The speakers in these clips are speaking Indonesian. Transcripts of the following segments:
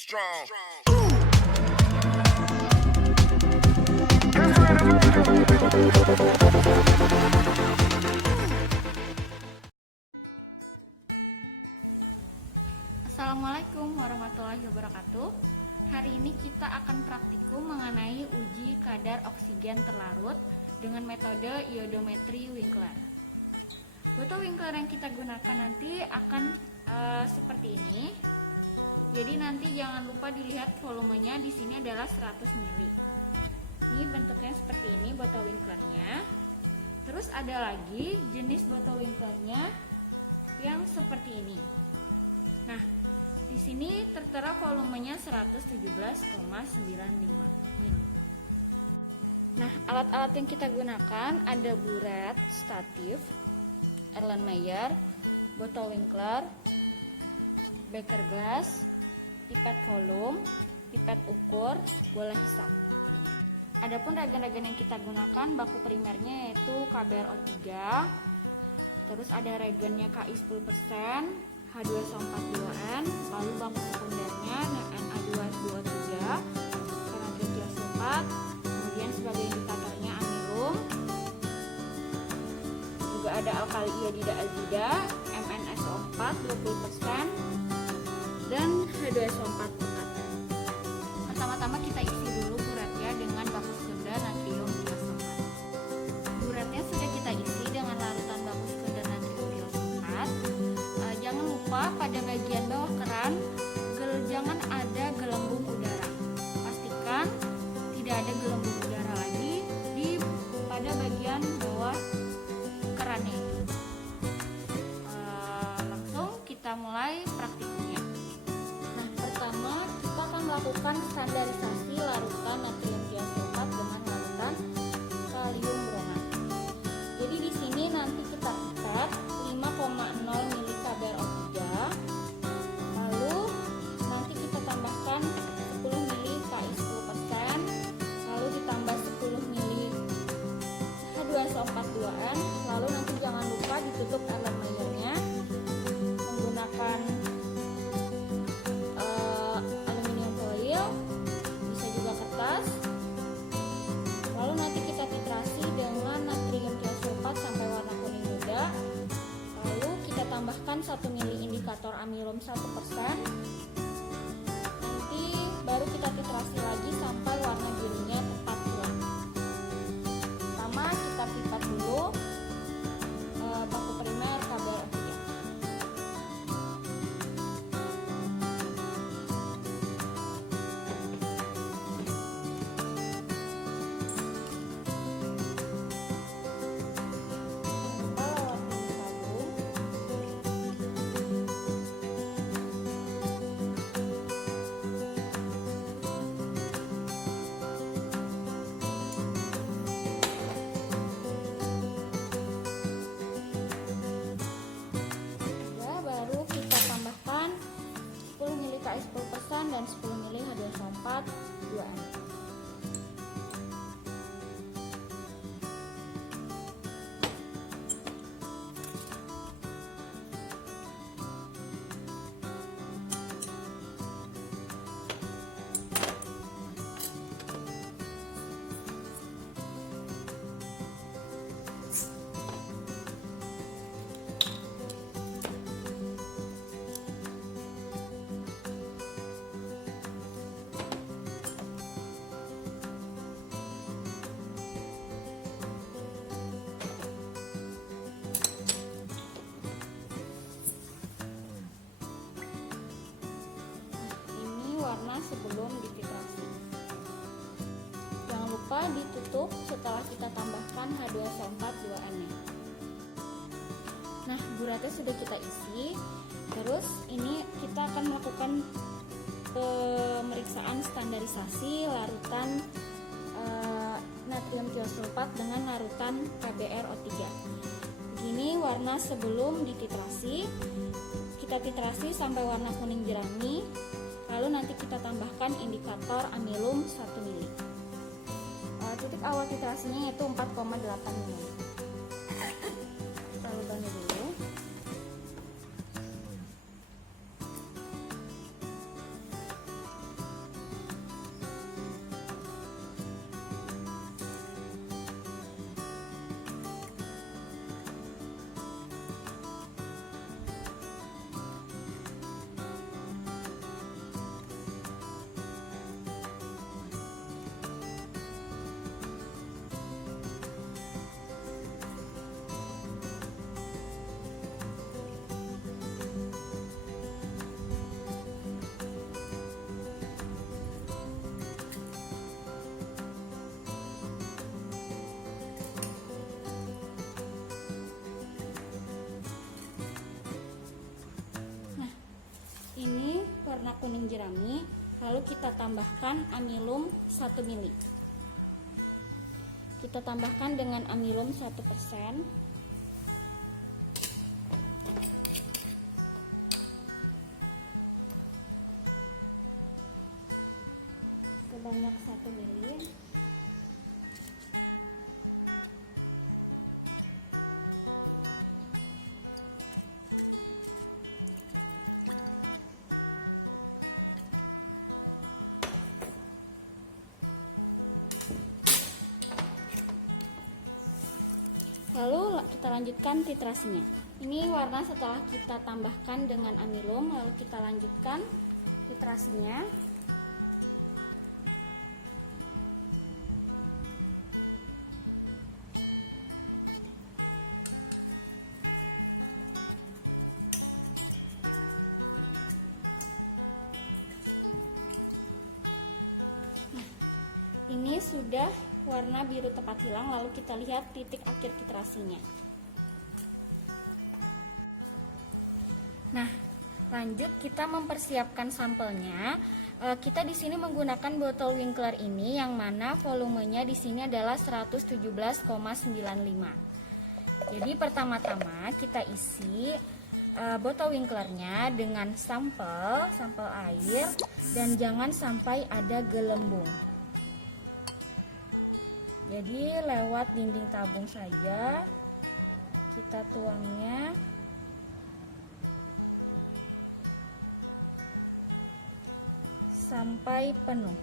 strong. Assalamualaikum warahmatullahi wabarakatuh. Hari ini kita akan praktikum mengenai uji kadar oksigen terlarut dengan metode iodometri Winkler. Botol Winkler yang kita gunakan nanti akan seperti ini. Jadi nanti jangan lupa dilihat volumenya, di sini adalah 100 ml. Ini bentuknya seperti ini botol Winklernya. Terus ada lagi jenis botol Winklernya yang seperti ini. Nah, di sini tertera volumenya 117,95 ml. Nah, alat-alat yang kita gunakan ada buret, statif, Erlenmeyer, botol Winkler, beker glass, pipet volume, pipet ukur, bola hisap. Adapun reagen-reagen yang kita gunakan, baku primernya yaitu KBRO3, terus ada reagennya KI 10%, H2SO42N, lalu baku sekundernya Na2SO3, natrium tiosulfat, kemudian sebagai indikatornya amilum, juga ada alkali iodida azida, MnSO4 20%, dan H2SO4 pekat. Pertama-tama kita isi dulu buretnya dengan baku sekunder natrium tiosulfat. Buretnya sudah kita isi dengan larutan baku sekunder natrium tiosulfat. Jangan lupa pada bagian bawah keran jangan ada gelembung udara. Pastikan tidak ada gelembung udara lagi pada bagian bawah kerannya itu. Langsung kita mulai praktiknya. Nah, pertama kita akan melakukan standarisasi larutan natrium tiosulfat dengan larutan kalium bromat. Jadi di sini nanti kita pipet 5,0 ml KBRO3, lalu nanti kita tambahkan 10 ml KI 10%, lalu ditambah 10 ml H2SO42N, lalu nanti jangan lupa ditutup Erlenmeyernya menggunakan aluminium foil, bisa juga kertas. Lalu nanti kita titrasi dengan natrium tiosulfat sampai warna kuning muda. Lalu kita tambahkan 1 ml indikator amilum 1%. Nanti baru kita titrasi lagi sampai warna birunya tepat hilang. Pertama kita pipet dulu baku primer KBRO3. KI 10% dan 10 ml H2SO4 2N. Warna sebelum dititrasi. Jangan lupa ditutup setelah kita tambahkan H2SO4 2N -nya. Nah, buretnya sudah kita isi. Terus ini kita akan melakukan pemeriksaan standarisasi larutan natrium tiosulfat dengan larutan KBRO3. Begini warna sebelum dititrasi. Kita titrasi sampai warna kuning jerami. Lalu nanti kita tambahkan indikator amilum 1 ml. Titik awal titrasinya yaitu 4,8 ml. Lalu bantu dulu. jerami, lalu kita tambahkan amilum 1 mili. Kita tambahkan dengan amilum 1%. Sebanyak 1 mili. Lalu kita lanjutkan titrasinya. Ini warna setelah kita tambahkan dengan amilum, lalu kita lanjutkan titrasinya. Ini sudah warna biru tepat hilang, lalu kita lihat titik akhir titrasinya. Nah, lanjut kita mempersiapkan sampelnya. Kita di sini menggunakan botol Winkler ini, yang mana volumenya di sini adalah 117,95. Jadi pertama-tama kita isi botol Winklernya dengan sampel air, dan jangan sampai ada gelembung. Jadi lewat dinding tabung saja kita tuangnya. Sampai penuh.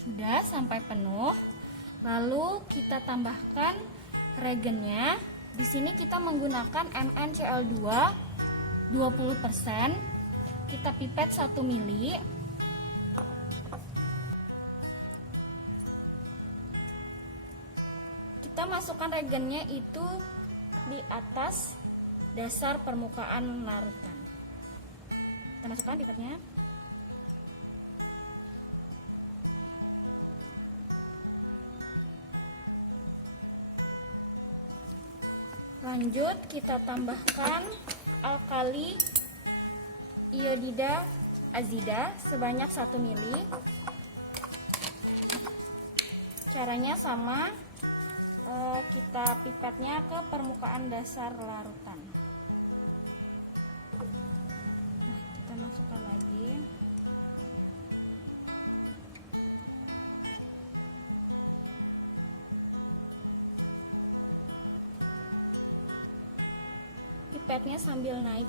Sudah sampai penuh. Lalu kita tambahkan reagennya. Di sini kita menggunakan MnCl2 20%. Kita pipet 1 mili. Kita masukkan reagennya itu di atas dasar permukaan larutan. Kita masukkan pipetnya. Lanjut kita tambahkan alkali iodida azida sebanyak 1 mili. Caranya sama, kita pipetnya ke permukaan dasar larutan. Nah, kita masukkan lagi. Pipetnya sambil naik.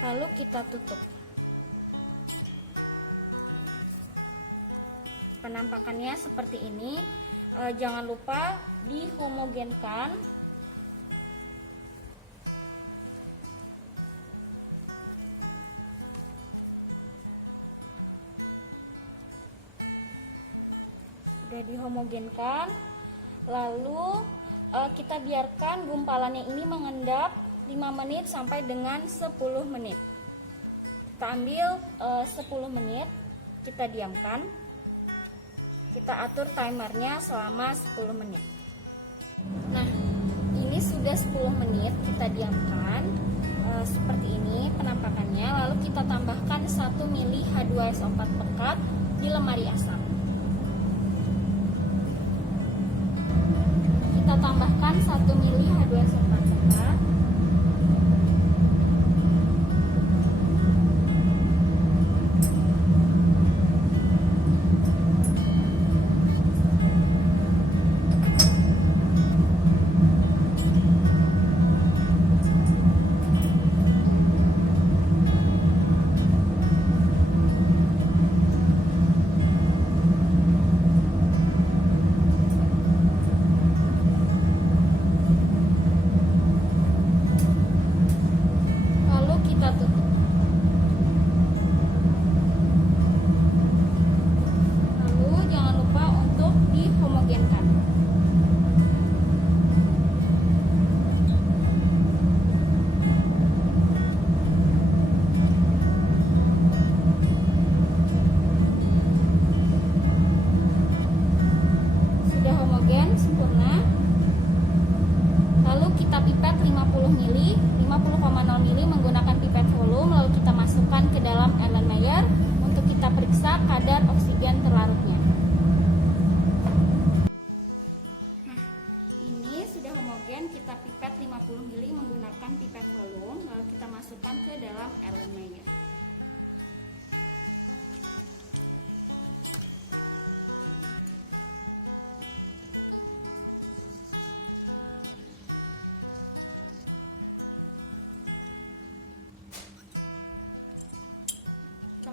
Lalu kita tutup. Penampakannya seperti ini. Jangan lupa dihomogenkan. Sudah dihomogenkan. Lalu kita biarkan gumpalannya ini mengendap 5 menit sampai dengan 10 menit. Kita ambil 10 menit, kita diamkan. Kita atur timernya selama 10 menit. Nah, ini sudah 10 menit kita diamkan. Seperti ini penampakannya. Lalu kita tambahkan 1 mili H2SO4 pekat di lemari asap. Kita tambahkan 1 mili H2SO4 pekat.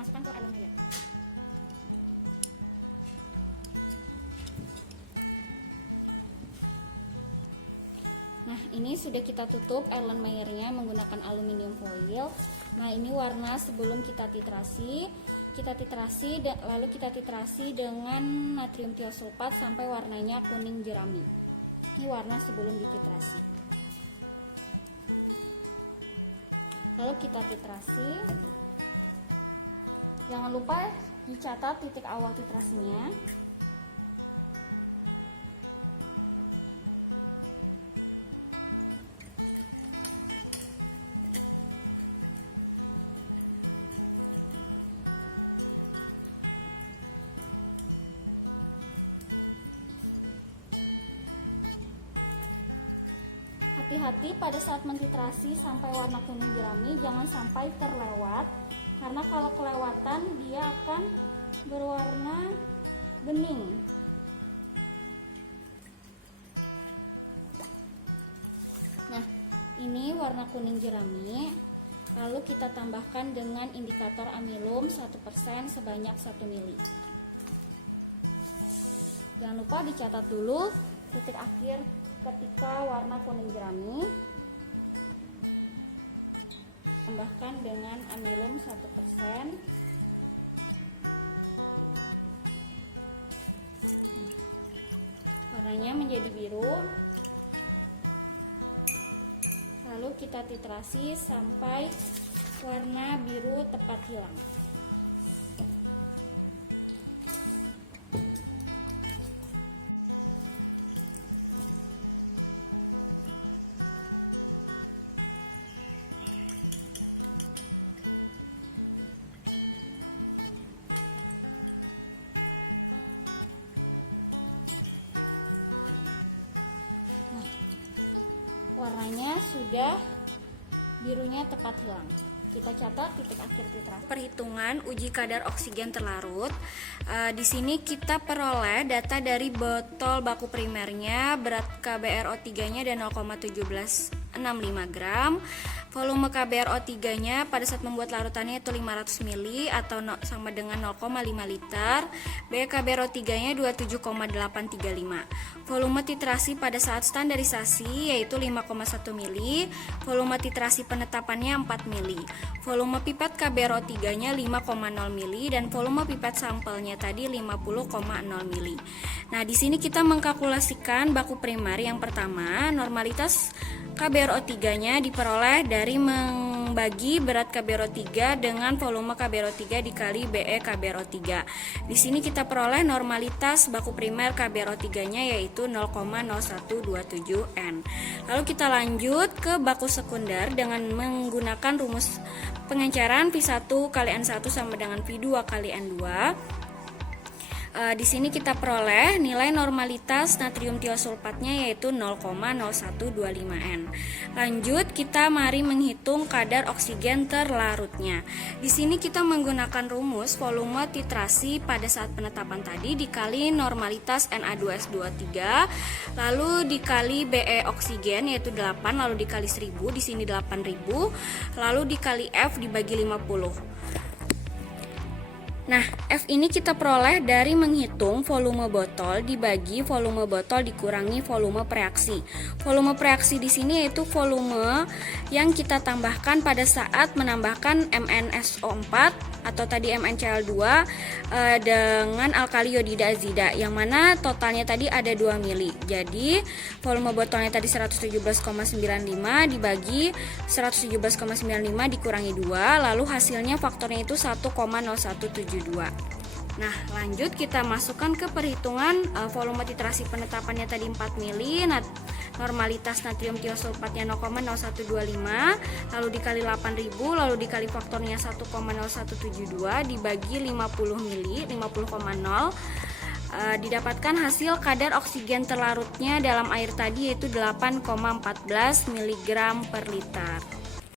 masukkan ke Erlenmeyer. Nah, ini sudah kita tutup Erlenmeyer-nya menggunakan aluminium foil. Nah, ini warna sebelum kita titrasi. Lalu kita titrasi dengan natrium tiosulfat sampai warnanya kuning jerami. Ini warna sebelum dititrasi. Lalu kita titrasi. Jangan lupa dicatat titik awal titrasinya. Hati-hati pada saat mentitrasi sampai warna kuning jerami, jangan sampai terlewat, karena kalau kelewatan dia akan berwarna bening. Nah, ini warna kuning jerami. Lalu kita tambahkan dengan indikator amilum 1% sebanyak 1 ml. Jangan lupa dicatat dulu titik akhir ketika warna kuning jerami. Tambahkan dengan amilum 1%. Warnanya menjadi biru. Lalu kita titrasi sampai warna biru tepat hilang. Warnanya sudah birunya tepat hilang. Kita catat titik akhir titrasi. Perhitungan uji kadar oksigen terlarut. Di sini kita peroleh data dari botol baku primernya, berat KBRO3-nya dan 0,1765 gram. Volume KBRO3-nya pada saat membuat larutannya itu 500 ml atau sama dengan 0,5 liter. KBRO3-nya 27,835. Volume titrasi pada saat standarisasi yaitu 5,1 ml. Volume titrasi penetapannya 4 ml. Volume pipet KBRO3-nya 5,0 ml dan volume pipet sampelnya tadi 50,0 ml. Nah, di sini kita mengkalkulasikan baku primer yang pertama, normalitas KBRO3-nya diperoleh dari membagi berat KBRO3 dengan volume KBRO3 dikali BE KBRO3. Di sini kita peroleh normalitas baku primer KBRO3-nya yaitu 0,0127 N. Lalu kita lanjut ke baku sekunder dengan menggunakan rumus pengenceran V1 kali N1 sama dengan V2 kali N2. Di sini kita peroleh nilai normalitas natrium tiosulfatnya yaitu 0,0125 N. Lanjut, kita mari menghitung kadar oksigen terlarutnya. Di sini kita menggunakan rumus volume titrasi pada saat penetapan tadi dikali normalitas Na2S23, lalu dikali BE oksigen yaitu 8, lalu dikali 1000, di sini 8000, lalu dikali F dibagi 50. Nah, F ini kita peroleh dari menghitung volume botol dibagi volume botol dikurangi volume preaksi. Volume preaksi di sini yaitu volume yang kita tambahkan pada saat menambahkan MnSO4 atau tadi MnCl2 dengan alkali yodida azida, yang mana totalnya tadi ada 2 mili. Jadi, volume botolnya tadi 117,95 dibagi 117,95 dikurangi 2, lalu hasilnya faktornya itu 1,0172. Nah, lanjut kita masukkan ke perhitungan volume titrasi penetapannya tadi 4 mili, normalitas natrium tiosulfatnya 0,0125, lalu dikali 8000, lalu dikali faktornya 1,0172 dibagi 50 mili, 50,0, didapatkan hasil kadar oksigen terlarutnya dalam air tadi yaitu 8,14 mg per liter.